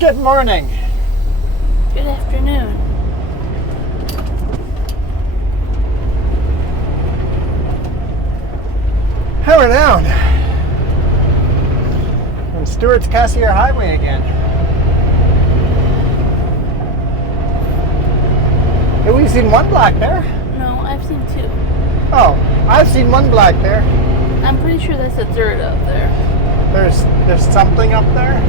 Good morning. Good afternoon. And we're down on Stewart's Cassiar Highway again. Hey, we've seen one black there. No, I've seen two. Oh, I've seen one black there. I'm pretty sure that's a dirt up there. There's something up there.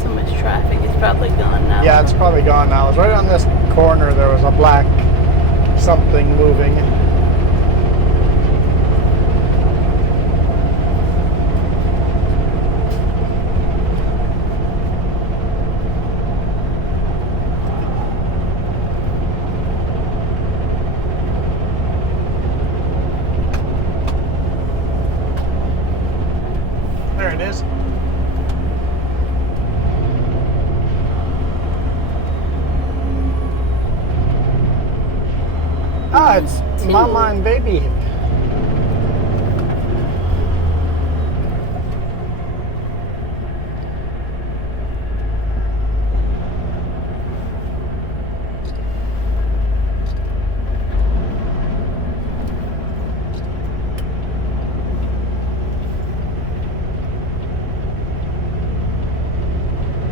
So much traffic. It's probably gone now. Yeah, it's probably gone now. It was right on this corner. There was a black something moving. There it is. Ah, it's Two. Mama and Baby.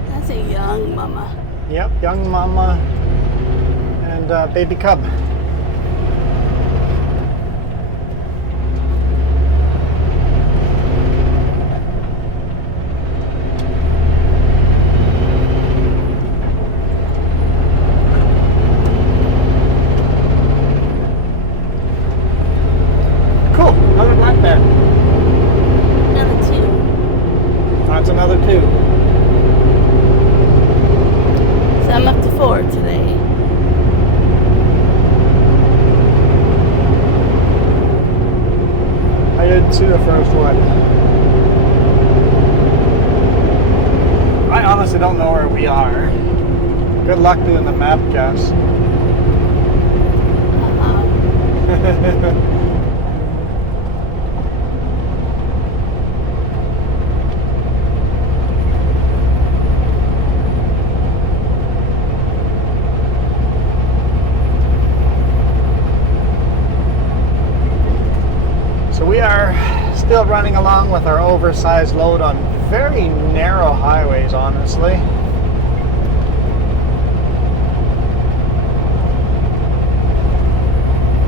That's a young mama. Yep, young Mama and baby cub. Cool, another black there. Another two. That's another two. So I'm up to 4 today. I didn't see the first one. I honestly don't know where we are. Good luck doing the map, Jess. So we are still running along with our oversized load on very narrow highways, honestly.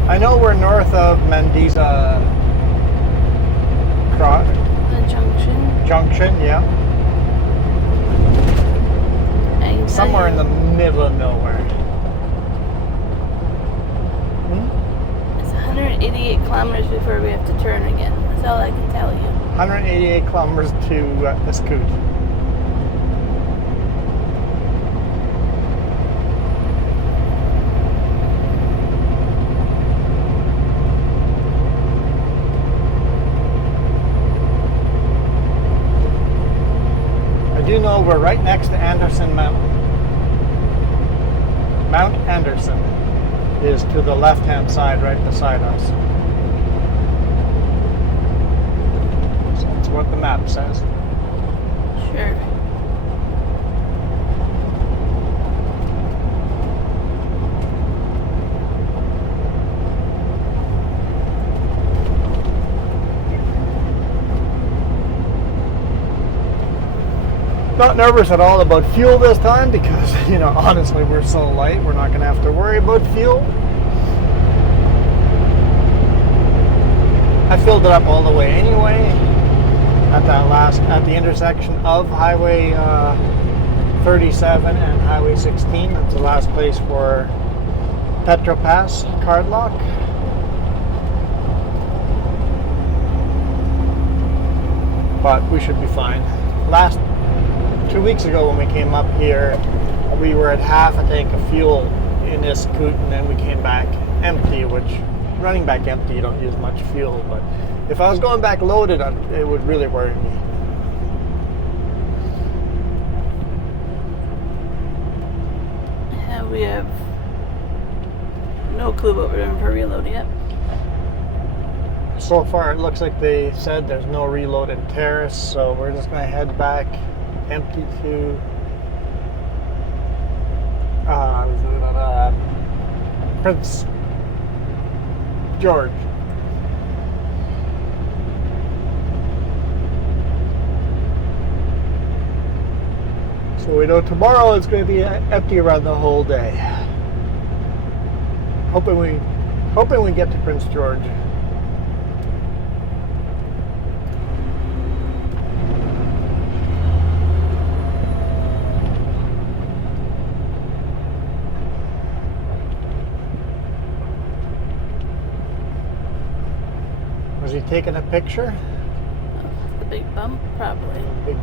I know we're north of Mendiza The junction. Junction, yeah. I can tell Somewhere in you, the middle of nowhere. It's 188 kilometers before we have to turn again. That's all I can tell you. 188 kilometers to Escoot. I do know we're right next to Anderson Mountain. Mount Anderson is to the left-hand side, right beside us. So that's what the map says. Sure. Not nervous at all about fuel this time because, honestly, we're so light, we're not going to have to worry about fuel. I filled it up all the way anyway at the intersection of Highway 37 and Highway 16. That's the last place for Petro Pass card lock. But we should be fine. 2 weeks ago when we came up here, we were at half a tank of fuel in this Escoot, and then we came back empty, which running back empty, you don't use much fuel. But if I was going back loaded, it would really worry me. We have no clue what we're doing for reload yet. so far it looks like they said there's no reloaded terrace, so we're just going to head back empty to Prince George. So we know tomorrow it's going to be empty around the whole day. Hoping we get to Prince George. Was he taking a picture? The big bump, probably. Big.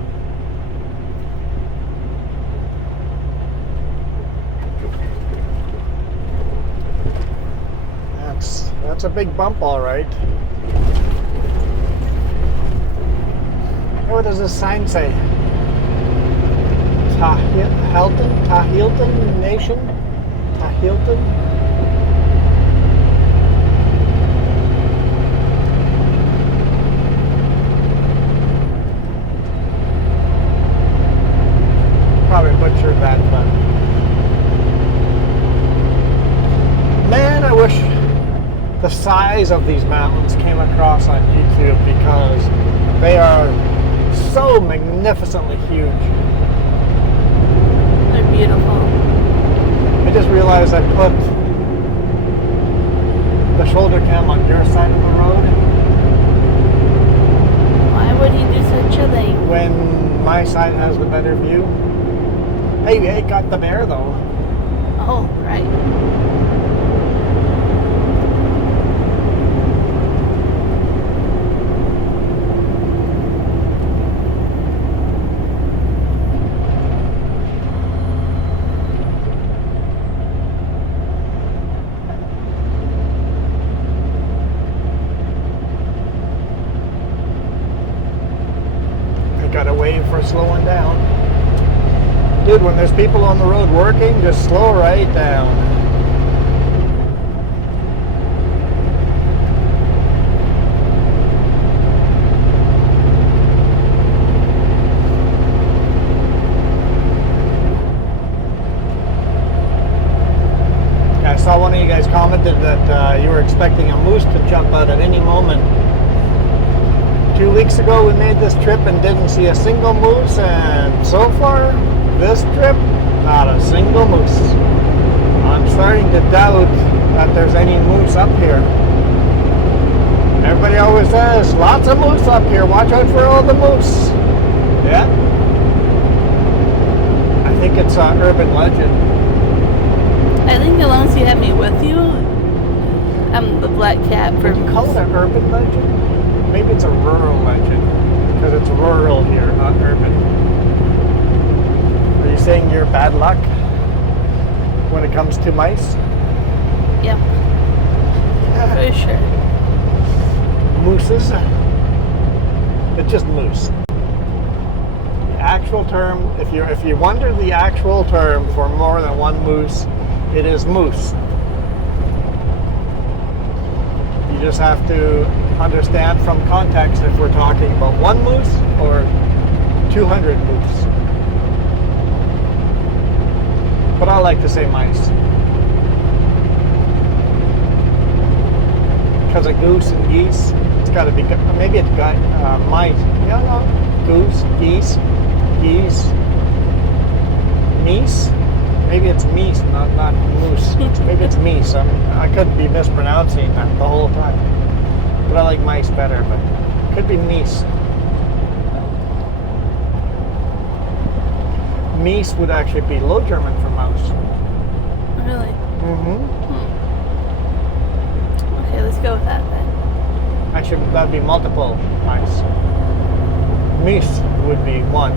That's a big bump, all right. What does this sign say? Tahilton Nation? Tahilton? Probably butchered that, but man, I wish the size of these mountains came across on YouTube, because they are so magnificently huge. They're beautiful. I just realized I put the shoulder cam on your side of the road. Why would he do such a thing? When my side has the better view. Hey, it got the bear though. Oh, right. Got to wave for slowing down. Dude, when there's people on the road working, just slow right down. Yeah, I saw one of you guys commented that you were expecting a moose to jump out at any moment. 2 weeks ago we made this trip and didn't see a single moose, and so far this trip, not a single moose. I'm starting to doubt that there's any moose up here. Everybody always says, lots of moose up here, watch out for all the moose. Yeah. I think it's an urban legend. I think as long as you have me with you, I'm the black cat for Would you call it an urban legend? Maybe it's a rural legend, because it's rural here, not urban. Are you saying you're bad luck when it comes to mice? Yep. For sure. Mooses? It's just moose. The actual term, if you wonder the actual term for more than one moose, it is moose. You just have to understand from context if we're talking about one moose or 200 moose. But I like to say mice. Because of goose and geese, it's got to be, maybe it's got mice. Yeah, no, goose, geese, meese. Maybe it's meese, not moose. Maybe it's meese. I could be mispronouncing that the whole time. But I like mice better, but it could be meese. Meese would actually be Low German for mouse. Really? Mm-hmm. Okay, let's go with that then. Actually, that'd be multiple mice. Meese would be one.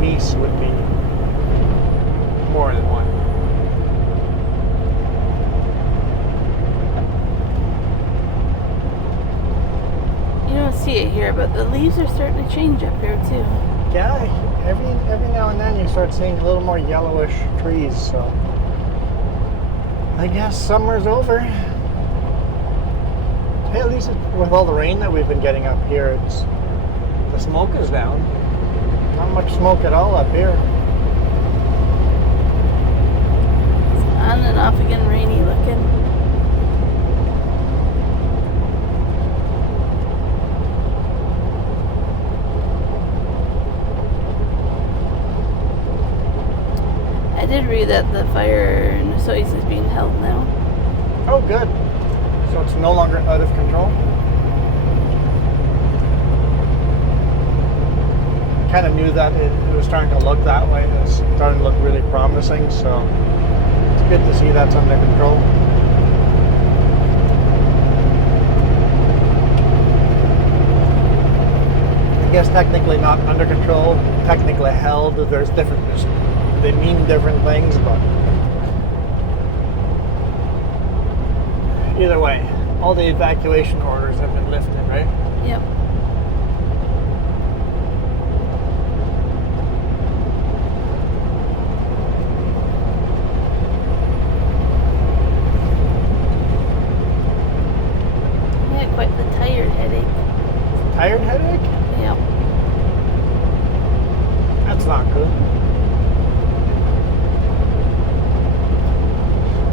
Meese would be more than one. You don't see it here, but the leaves are starting to change up here too. Yeah, every now and then you start seeing a little more yellowish trees, so I guess summer's over. Hey, at least with all the rain that we've been getting up here, the smoke is down. Not much smoke at all up here. It's on and off again, rainy looking. I did read that the fire in Sois is being held now. Oh, good. So it's no longer out of control? Kind of knew that it was starting to look that way. It's starting to look really promising, so it's good to see that's under control. I guess technically not under control, technically held. There's different, they mean different things, but either way, all the evacuation orders have been lifted, right? Yep. I had quite the tired headache. Tired headache? Yep. That's not good.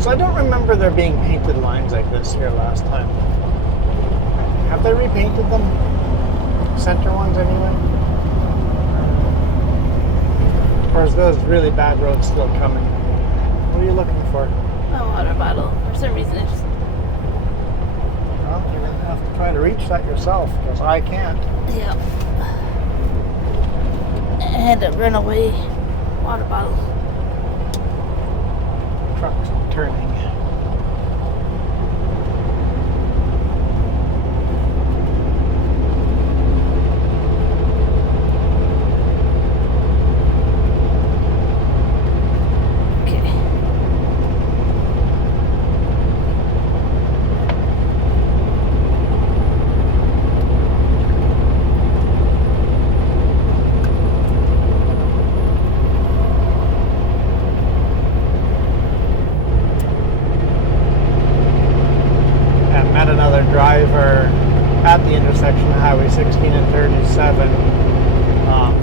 So I don't remember there being painted lines like this here last time. Have they repainted them? Center ones anyway? Or is those really bad roads still coming? What are you looking for? A water bottle. For some reason it's just... Well, you're going to have to try to reach that yourself, because I can't. Yep. I had to run away. Water bottle. Truck's turning. Okay. Met another driver at the intersection of Highway 16 and 37.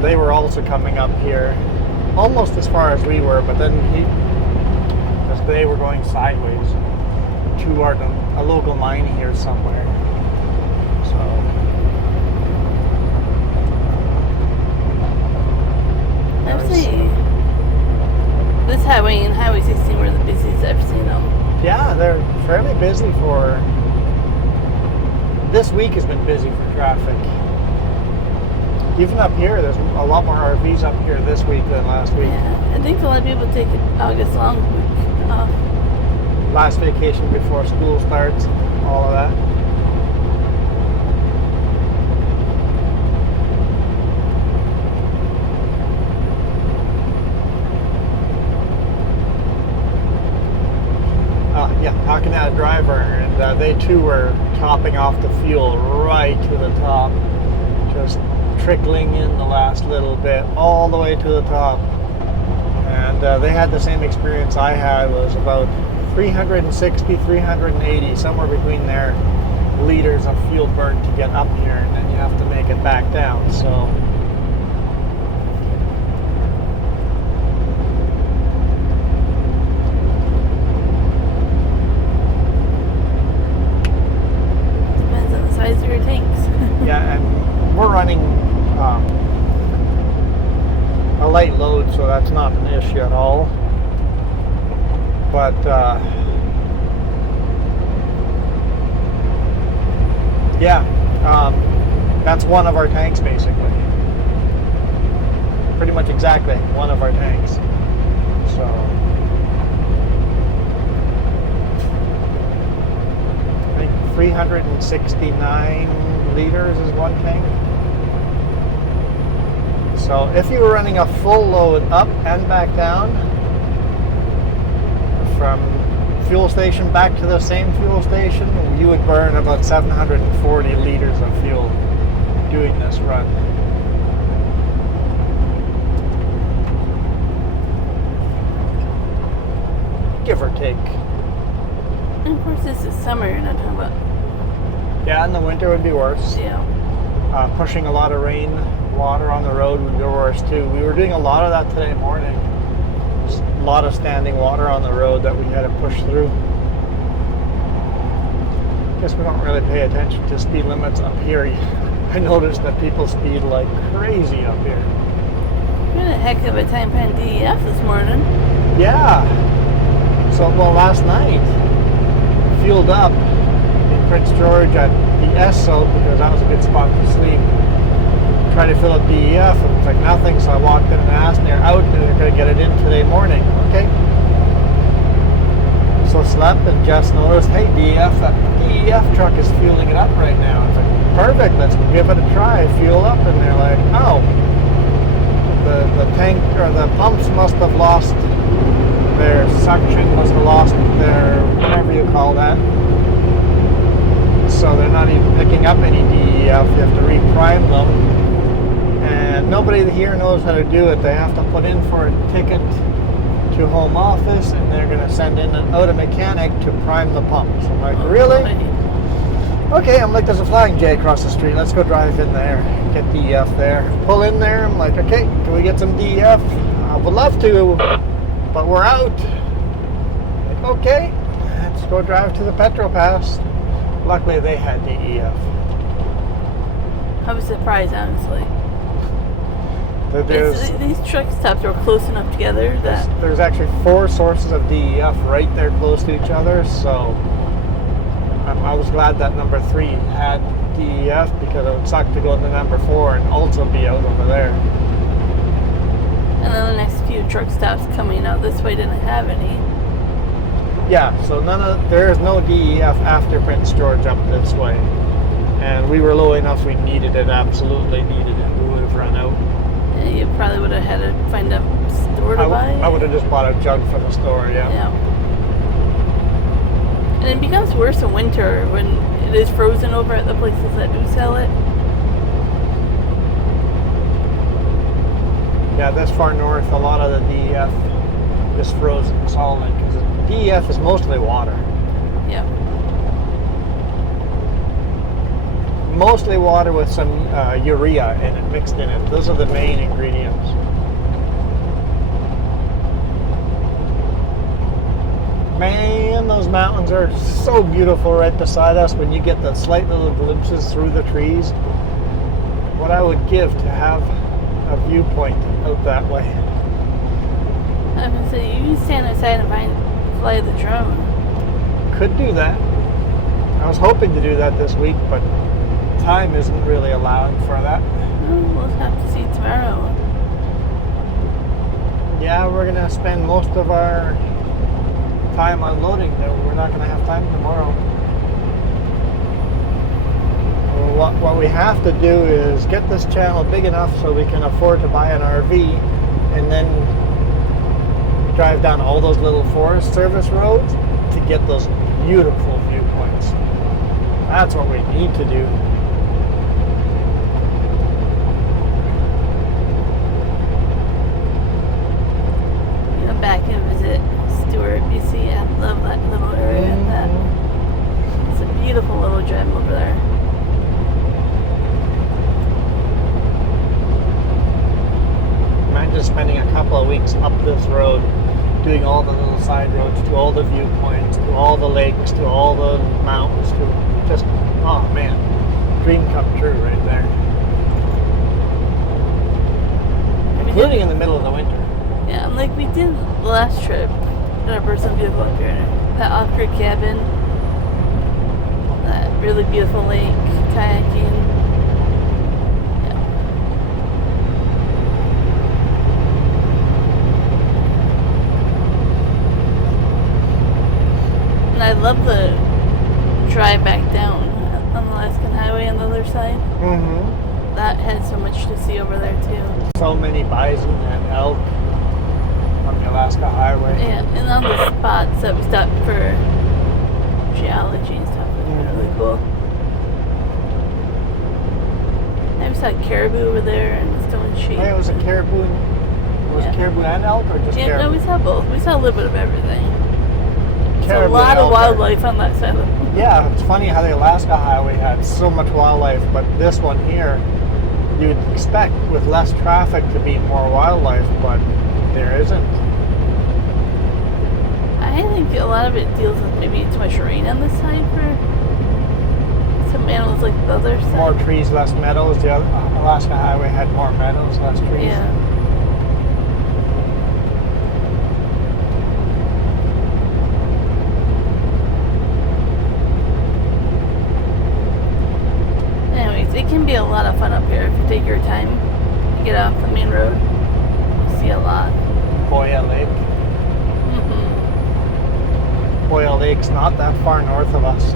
They were also coming up here almost as far as we were, but then because they were going sideways toward a local mine here somewhere. So Actually, this highway and Highway 16 were the busiest I've seen them. yeah, they're fairly busy for. This week has been busy for traffic. Even up here, there's a lot more RVs up here this week than last week. Yeah, I think a lot of people take August long week off. Last vacation before school starts, all of that. Yeah, talking to a driver, and they too were topping off the fuel right to the top, just trickling in the last little bit, all the way to the top. And they had the same experience I had. Was about 360, 380, somewhere between there, liters of fuel burnt to get up here, and then you have to make it back down. So. Depends on the size of your tanks. Yeah, and we're running a light load, so that's not an issue at all. But yeah, that's one of our tanks basically. Pretty much exactly one of our tanks. So I think 369 liters is one tank. So if you were running a full load up and back down from fuel station back to the same fuel station, you would burn about 740 liters of fuel doing this run. Give or take. And of course, this is summer, you're not talking about Yeah, in the winter would be worse. Yeah. Pushing a lot of rain water on the road would be worse too. We were doing a lot of that today morning. Just a lot of standing water on the road that we had to push through. Guess we don't really pay attention to speed limits up here. I noticed that people speed like crazy up here. We had a heck of a time playing DEF this morning. Yeah. So, well, last night, fueled up in Prince George at the Esso because that was a good spot to sleep. Tried to fill up DEF and it's like nothing, so I walked in and asked, and they're out and they're going to get it in today morning. Okay. So slept and just noticed, hey, that DEF truck is fueling it up right now. It's like, perfect, let's give it a try, fuel up, and they're like, oh, the tank or the pumps must have lost their suction, must have lost their whatever you call that. So they're not even picking up any DEF. You have to reprime them, and nobody here knows how to do it. They have to put in for a ticket to home office, and they're going to send in an auto mechanic to prime the pumps. I'm like, really? Okay, I'm like, there's a Flying J across the street. Let's go drive in there, get DEF there. Pull in there. I'm like, okay, can we get some DEF? I would love to, but we're out. Like, okay, let's go drive to the petrol pass. Luckily, they had DEF. I was surprised, honestly. These truck stops are close enough together that there's actually 4 sources of DEF right there close to each other, so I was glad that number 3 had DEF because it would suck to go into number 4 and also be out over there. And then the next few truck stops coming out this way didn't have any. Yeah, so there is no DEF after Prince George up this way, and we were low enough we needed it, absolutely needed it. We would have run out. You probably would have had to find a store to buy. I would have just bought a jug from the store, yeah. And it becomes worse in winter when it is frozen over at the places that do sell it. Yeah, this far north, a lot of the DEF is frozen solid because DEF is mostly water. Yeah. Mostly water with some urea in it, mixed in it. Those are the main ingredients. Man, those mountains are so beautiful right beside us when you get the slight little glimpses through the trees. What I would give to have a viewpoint out that way. I was gonna say, you can stand outside and fly the drone. Could do that. I was hoping to do that this week, but time isn't really allowing for that. We'll have to see tomorrow. Yeah, we're going to spend most of our time unloading. We're not going to have time tomorrow. What we have to do is get this channel big enough so we can afford to buy an RV and then drive down all those little Forest Service roads to get those beautiful viewpoints. That's what we need to do. Back and visit Stewart, BC. I love that little area. It's a beautiful little gem over there. Imagine spending a couple of weeks up this road, doing all the little side roads, to all the viewpoints, to all the lakes, to all the mountains, to just, oh man, dream come true right there. Including in the middle of the winter. Yeah, and like we did the last trip, our personal vehicle up here, that off-grid cabin, that really beautiful lake, kayaking. Yeah. And I love the drive back down on the Alaskan Highway on the other side. Mm-hmm. That had so much to see over there too. So many bison and elk on the Alaska Highway. Yeah, and on the spots that we stopped for geology and stuff, it was really cool. And we saw caribou over there and stone sheep. Hey, it was a caribou. Was it caribou and elk or just caribou? No, we saw both. We saw a little bit of everything. There's a lot of wildlife on that side of the Yeah, it's funny how the Alaska Highway had so much wildlife, but this one here, you'd expect with less traffic to be more wildlife, but there isn't. I think a lot of it deals with maybe too much rain on this side for some animals like the other side. More trees, less meadows. The Alaska Highway had more meadows, less trees. Yeah. Anyways, it can be a lot of fun up here if you take your time. You get off the main road, you see a lot. Boya Lake. Boya Lake's not that far north of us.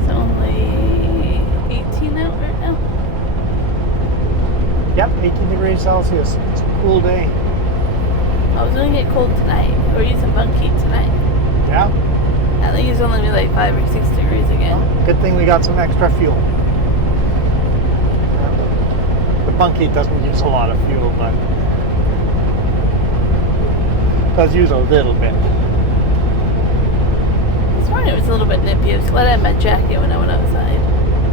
It's only 18 out right now. Yep, 18 degrees Celsius. It's a cool day. I was going to get cold tonight. We're using bunk heat tonight. Yeah. I think it's only be like 5 or 6 degrees again. Good thing we got some extra fuel. The bunk heat doesn't use a lot of fuel, but does use a little bit. This morning it was a little bit nippy. I was glad I had my jacket when I went outside.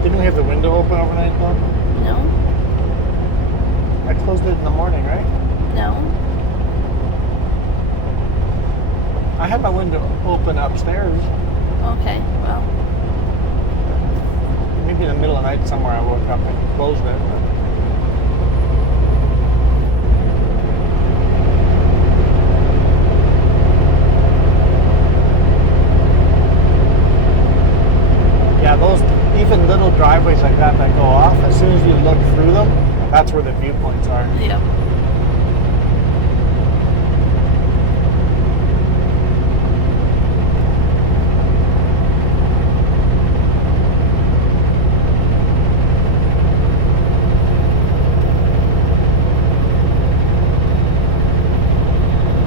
Didn't we have the window open overnight though? No? I closed it in the morning, right? No? I had my window open upstairs. Okay, well. Maybe in the middle of the night somewhere I woke up and closed it. Yeah, those even little driveways like that go off, as soon as you look through them, that's where the viewpoints are. Yep.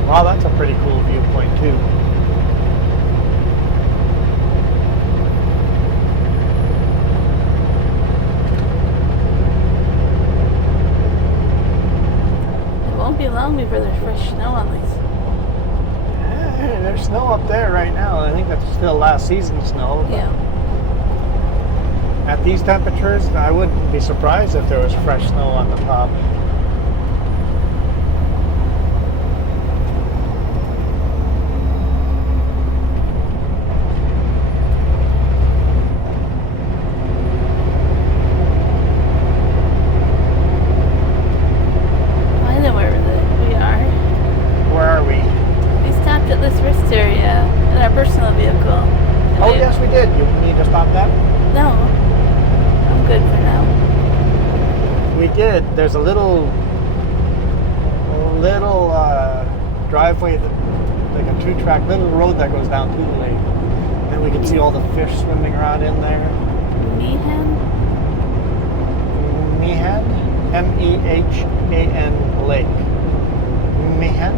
Wow, that's a pretty cool viewpoint too. It won't be long before there's fresh snow on these. Yeah, there's snow up there right now. I think that's still last season's snow. But Yeah. at these temperatures, I wouldn't be surprised if there was fresh snow on the top. I know where we are. Where are we? We stopped at this rest area in our personal vehicle. And Oh, yes, we did. You need to stop that? No. I'm good for now. We did. There's a little driveway, like a 2-track little road that goes down to the lake. And we can see all the fish swimming around in there. Meehan? Meehan? M-E-H-A-N Lake. Meehan?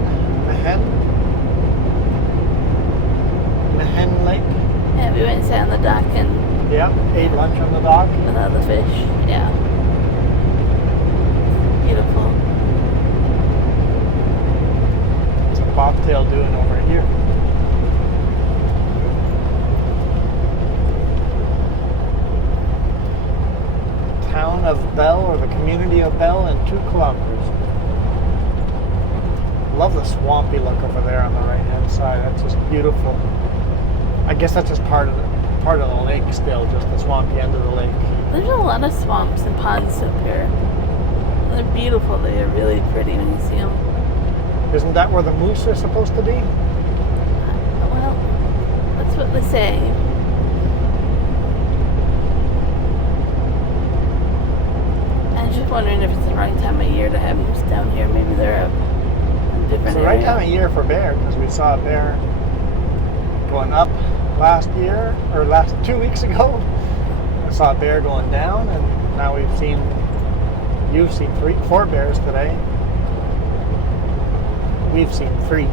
Meehan? Meehan Lake? Yeah, we went and sat on the dock and Yep, ate lunch on the dock. with all the fish. Yeah. Beautiful. What's a bobtail doing over here? Town of Bell, or the community of Bell, in 2 kilometers. Love the swampy look over there on the right-hand side. That's just beautiful. I guess that's just part of the lake still, just the swampy end of the lake. There's a lot of swamps and ponds up here. They're beautiful. They are really pretty when you see them. Isn't that where the moose are supposed to be? Well, that's what they say. I'm just wondering if it's the right time of year to have moose down here. Maybe they're a different It's the right area. time of year for bear, because we saw a bear going up last year, or 2 weeks ago. I saw a bear going down, and now you've seen 4 bears today. We've seen 3.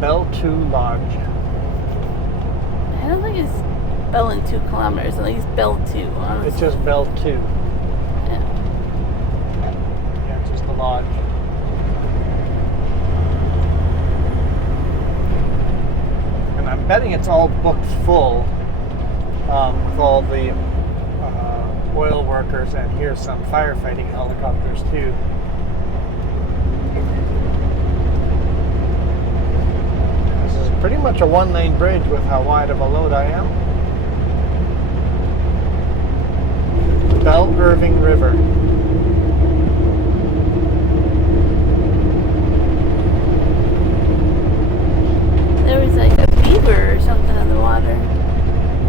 Bell 2 Lodge. I don't think it's Bell in 2 kilometers. I think it's Bell 2, honestly. It's just Bell 2. Yeah. Yeah, it's just the lodge. And I'm betting it's all booked full with all the oil workers, and here's some firefighting helicopters too. This is pretty much a one-lane bridge with how wide of a load I am. Belle Irving River. There was like a beaver or something in the water.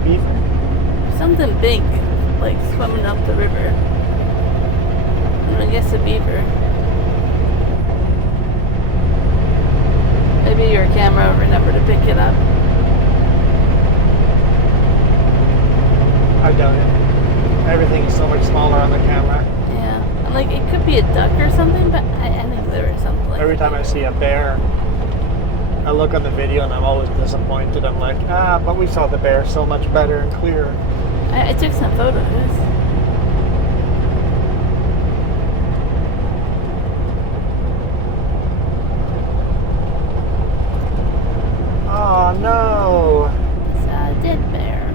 Beaver? Something big, like swimming up the river. And I guess a beaver. Maybe your camera will remember to pick it up. I doubt it. Everything is so much smaller on the camera. Yeah. And like it could be a duck or something, but I think there was something like Every time I see a bear, I look on the video and I'm always disappointed. I'm like, but we saw the bear so much better and clearer. I took some photos. Oh no! It's a dead bear.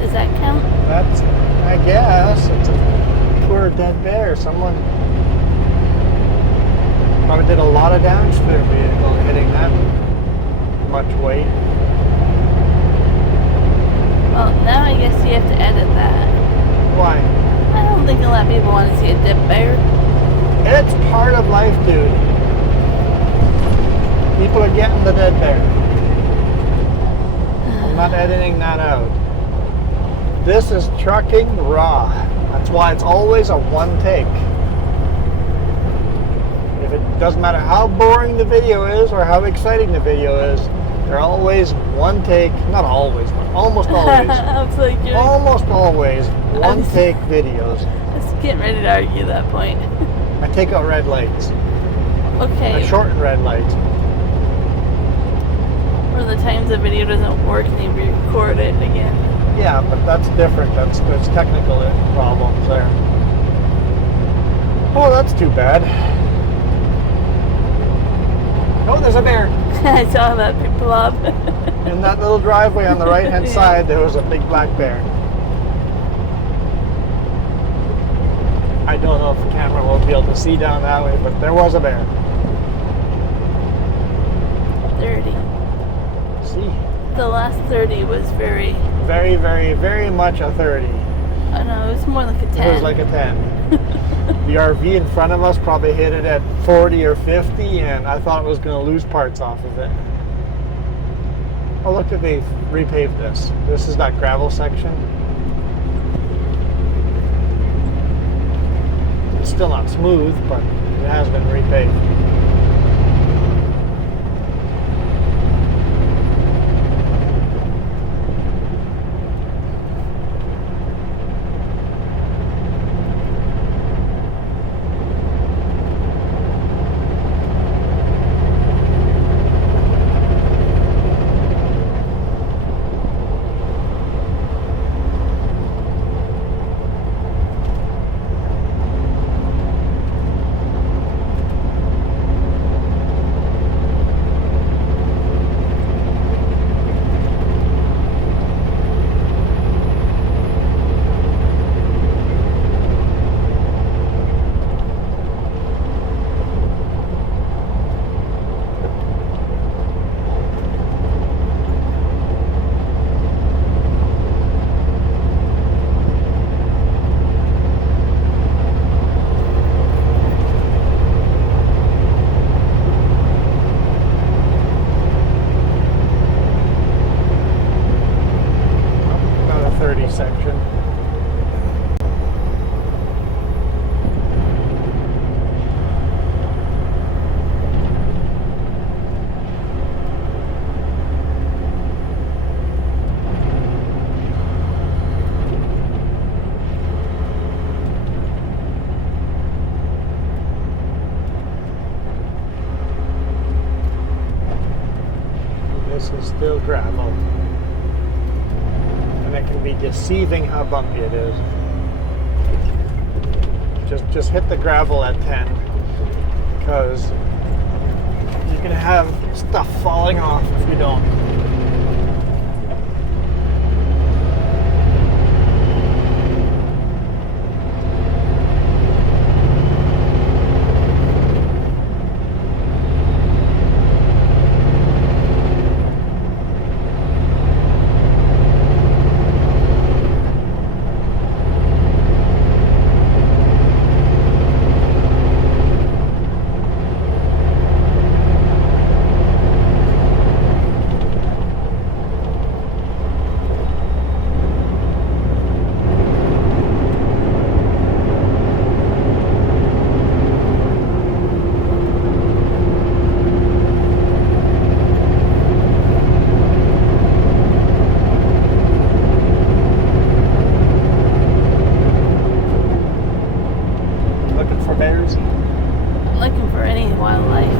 Does that count? That's, I guess, it's a poor dead bear. Someone probably did a lot of damage to their vehicle hitting that much weight. Well, now I guess you have to edit that. Why? I don't think a lot of people want to see a dead bear. It's part of life, dude. People are getting the dead bear. I'm not editing that out. This is trucking raw. That's why it's always a one take. If it doesn't matter how boring the video is or how exciting the video is, they're always one take. Not always, but almost always. I was like, you're Almost always one take videos. just getting ready to argue that point. I take out red lights. Okay. I shorten red lights. Or the times the video doesn't work and you record it again. Yeah, but that's different. There's technical problems there. Oh, that's too bad. Oh, there's a bear. I saw that big blob. In that little driveway on the right-hand side, there was a big black bear. I don't know if the camera will be able to see down that way, but there was a bear. 30. See? The last 30 was very... Very, very, very much a 30. Oh no, it was more like a 10. It was like a 10. The RV in front of us probably hit it at 40 or 50, and I thought it was going to lose parts off of it. Oh, look, they've repaved this. This is that gravel section. It's still not smooth, but it has been repaved. is still gravel. And it can be deceiving how bumpy it is. Just hit the gravel at 10, because you can have stuff falling off if you don't. Looking for any wildlife.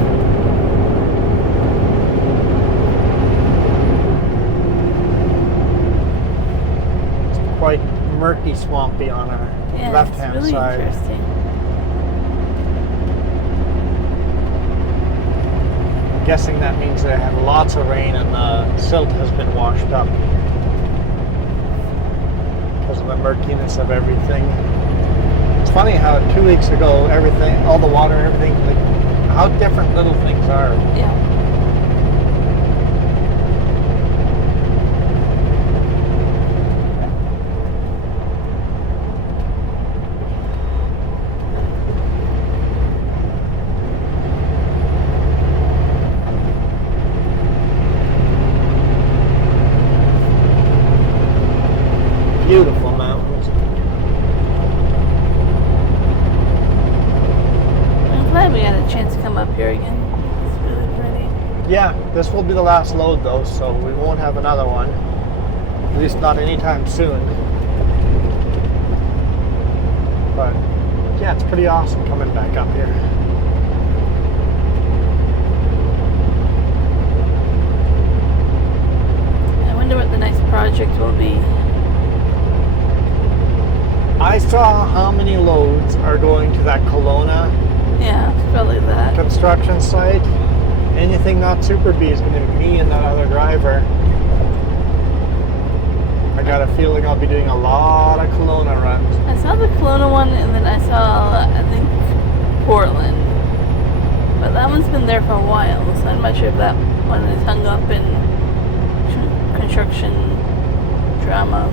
It's quite murky, swampy on our left-hand it's really side. Interesting. I'm guessing that means they had lots of rain and the silt has been washed up because of the murkiness of everything. It's funny how 2 weeks ago, everything, all the water, everything, like how different little things are. Yeah. Beautiful mountains. I'm glad we had a chance to come up here again. It's really pretty. Yeah, this will be the last load though, so we won't have another one. At least not anytime soon. But yeah, it's pretty awesome coming back up here. I wonder what the next project will be. I saw how many loads are going to that Kelowna Yeah, it's probably that. construction site. Anything not Super B is going to be me and that other driver. I got a feeling I'll be doing a lot of Kelowna runs. I saw the Kelowna one, and then I saw, I think, Portland. But that one's been there for a while, so I'm not sure if that one is hung up in construction drama.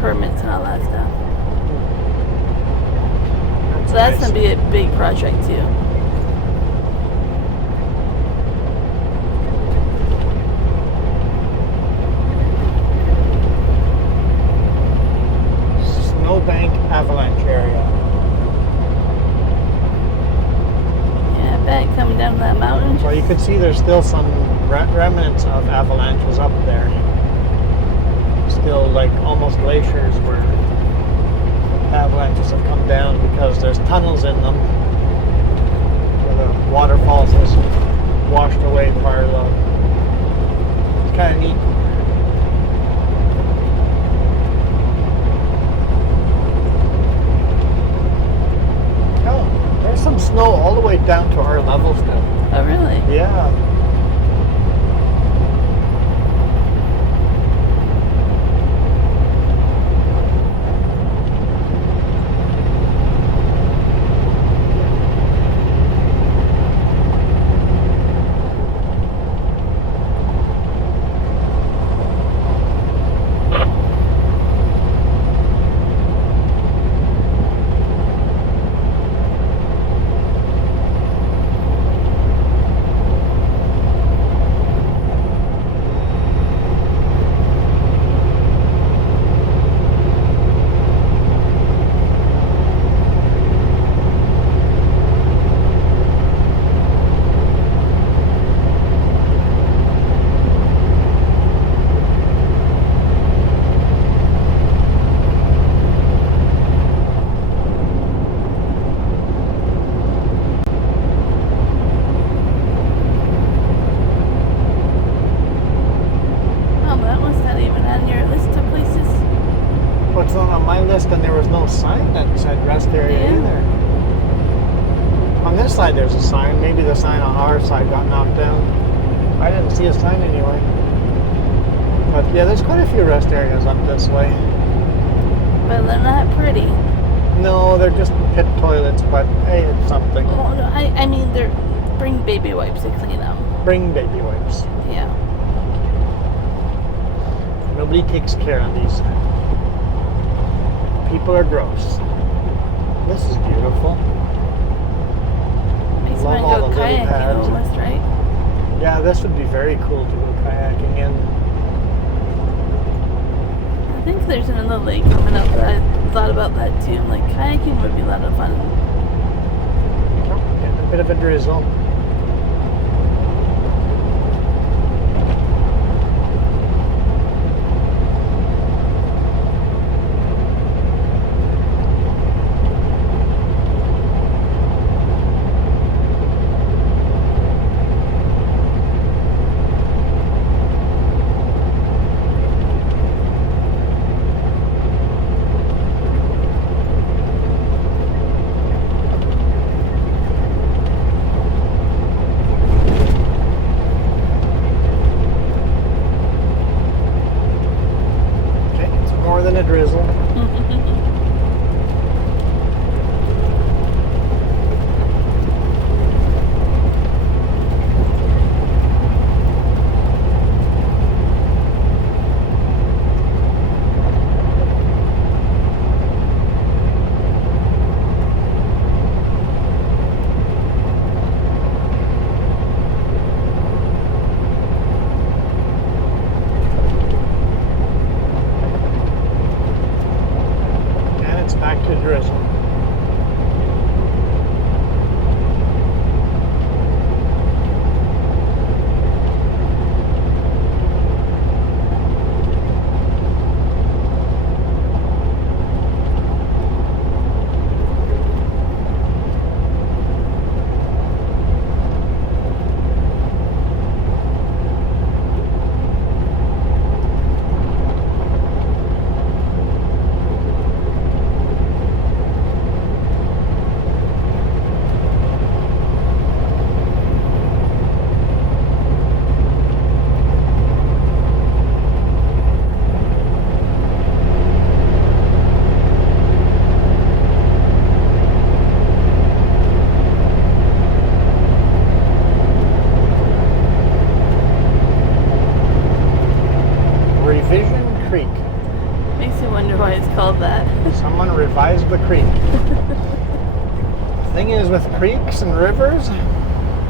Permits and all that stuff. So that's nice. going to be a big project too. Snowbank avalanche area. Yeah, I bet coming down that mountain. Well, you can see there's still some remnants of avalanches up there. Still like almost glaciers where avalanches have come down because there's tunnels in them where the waterfalls has washed away part of them. It's kind of neat. Oh, there's some snow all the way down to our level still. Oh, really? Yeah. On this side there's a sign. Maybe the sign on our side got knocked down. I didn't see a sign anyway. But yeah, there's quite a few rest areas up this way. But they're not pretty. No, they're just pit toilets, but hey, it's something. Oh, no, I mean, they're bring baby wipes to clean them. Bring baby wipes. Yeah. Nobody takes care of these. People are gross. This is beautiful. Makes me Love want all to go the lily kayaking pads. almost, right? Yeah, this would be very cool to go kayaking in. I think there's another lake coming up that I thought about that too. I'm like, kayaking would be a lot of fun. Oh, getting a bit of a drizzle. Than a drizzle. Back to drizzle. Revision Creek. Makes you wonder why it's called that. Someone revised the creek. The thing is with creeks and rivers,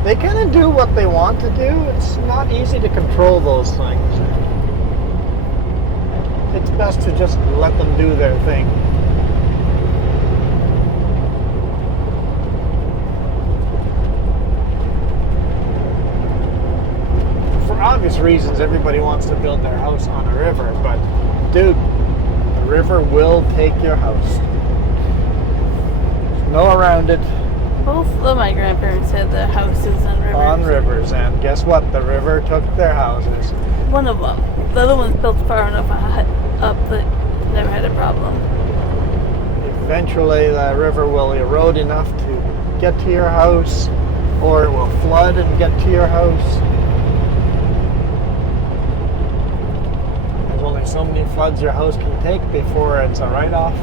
they kind of do what they want to do. It's not easy to control those things. It's best to just let them do their thing. For obvious reasons, everybody wants to build their house on a river, but dude, the river will take your house. There's no around it. Both of my grandparents had their houses on rivers. On rivers, and guess what? The river took their houses. One of them. The other one's built far enough up that never had a problem. Eventually, the river will erode enough to get to your house, or it will flood and get to your house. There's only so many floods your house can take before it's a write-off.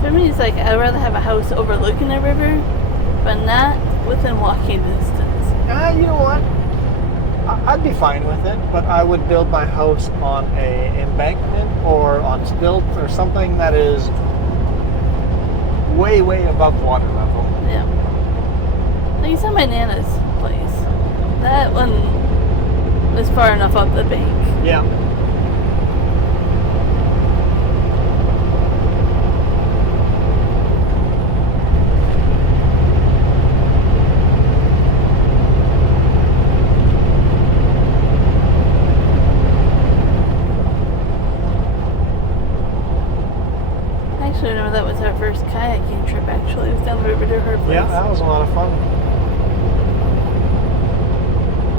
For me, it's like I'd rather have a house overlooking a river, but not within walking distance. You know what? I'd be fine with it, but I would build my house on a embankment or on stilts or something that is way, way above water level. Yeah. Like you saw my Nana's place. That one was far enough up the bank. Yeah. actually remember that was our first kayaking trip, actually. It was down the river to her place. Yeah, that was a lot of fun.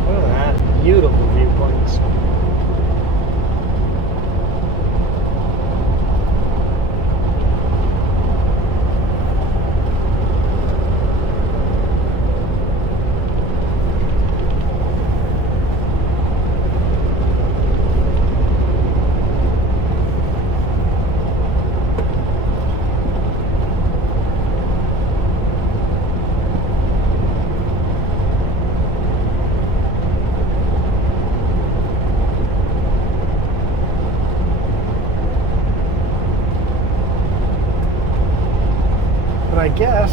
Look at that. Beautiful viewpoints. I guess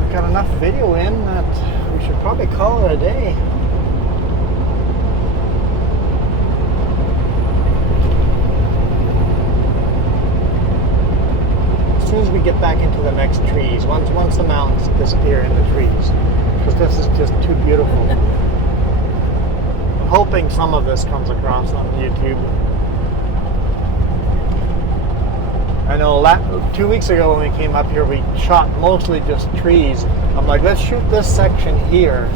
we've got enough video in that we should probably call it a day. As soon as we get back into the next trees, once the mountains disappear in the trees, because this is just too beautiful. I'm hoping some of this comes across on YouTube. I know 2 weeks ago when we came up here, we shot mostly just trees. I'm like, let's shoot this section here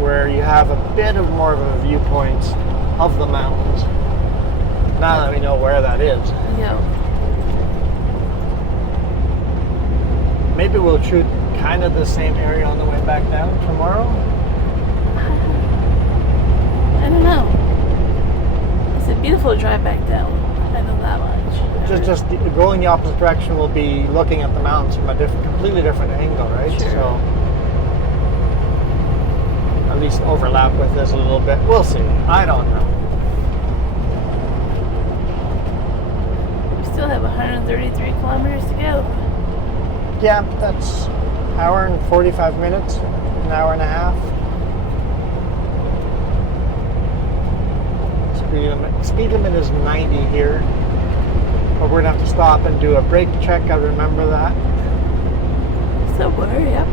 where you have a bit of more of a viewpoint of the mountains. Now that we know where that is. Yeah. Maybe we'll shoot kind of the same area on the way back down tomorrow. I don't know. It's a beautiful drive back down. I know that much. Just going the opposite direction will be looking at the mountains from a completely different angle, right? Sure. So at least overlap with this a little bit. We'll see. I don't know. We still have 133 kilometers to go. Yeah, that's an hour and 45 minutes, an hour and a half. Speed limit is 90 here. But we're going to have to stop and do a brake check. I remember that. Somewhere, yep.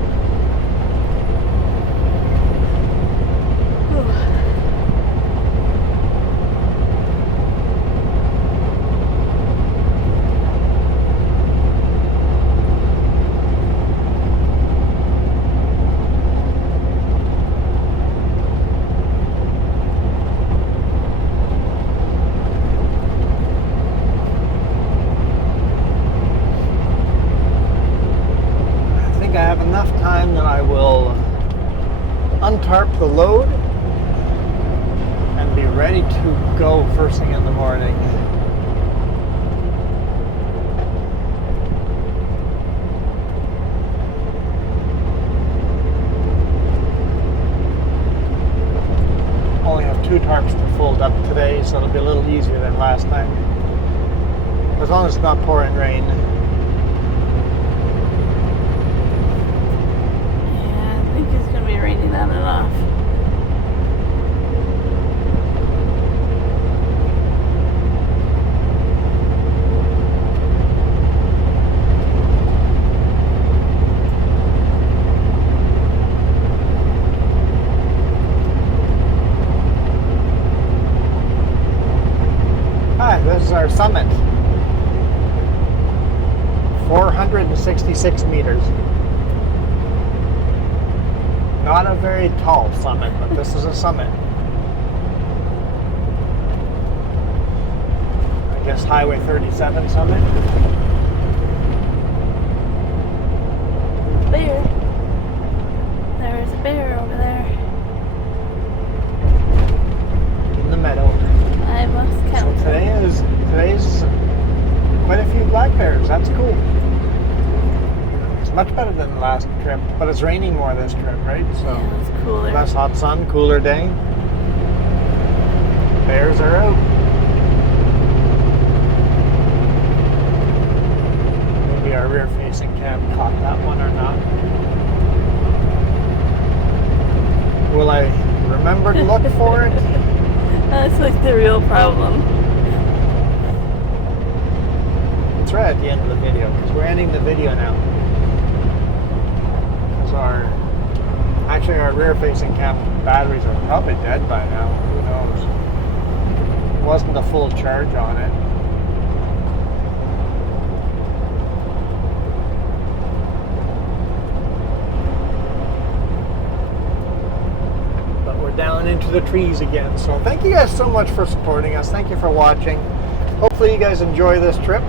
Untarp the load and be ready to go first thing in the morning. Only have 2 tarps to fold up today, so it'll be a little easier than last time. As long as it's not pouring rain. Raining on and off. Hi, this is our summit. 466 meters. Not a very tall summit, but this is a summit. I guess Highway 37 summit. Bear. There's a bear over there. In the meadow. I must count. So today's quite a few black bears. That's cool. Much better than the last trip, but it's raining more this trip, right? So yeah, it's cooler. Less hot sun, cooler day. Bears are out. Maybe our rear-facing cam caught that one or not. Will I remember to look for it? That's like the real problem. It's right at the end of the video, because we're ending the video now. Our rear-facing cam batteries are probably dead by now. Who knows? It wasn't a full charge on it. down into the trees again. So thank you guys so much for supporting us. Thank you for watching. Hopefully you guys enjoy this trip.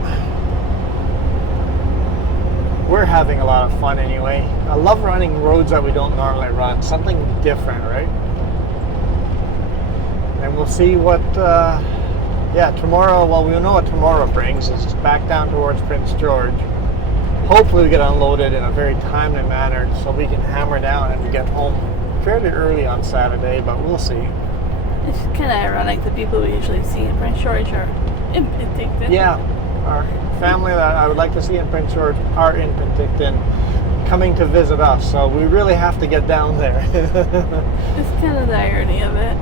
We're having a lot of fun anyway. I love running roads that we don't normally run. Something different, right? And we'll see what, tomorrow, well, we know what tomorrow brings. It's back down towards Prince George. Hopefully we get unloaded in a very timely manner so we can hammer down and get home fairly early on Saturday, but we'll see. It's kind of ironic. The people we usually see in Prince George are in Penticton. Yeah, our family that I would like to see in Prince George are in Penticton, coming to visit us, so we really have to get down there. It's kind of the irony of it.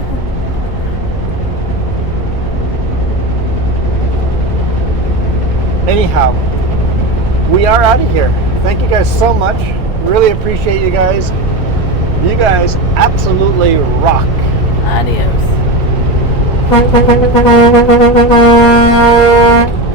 Anyhow, we are out of here. Thank you guys so much. Really appreciate you guys. You guys absolutely rock. Adios.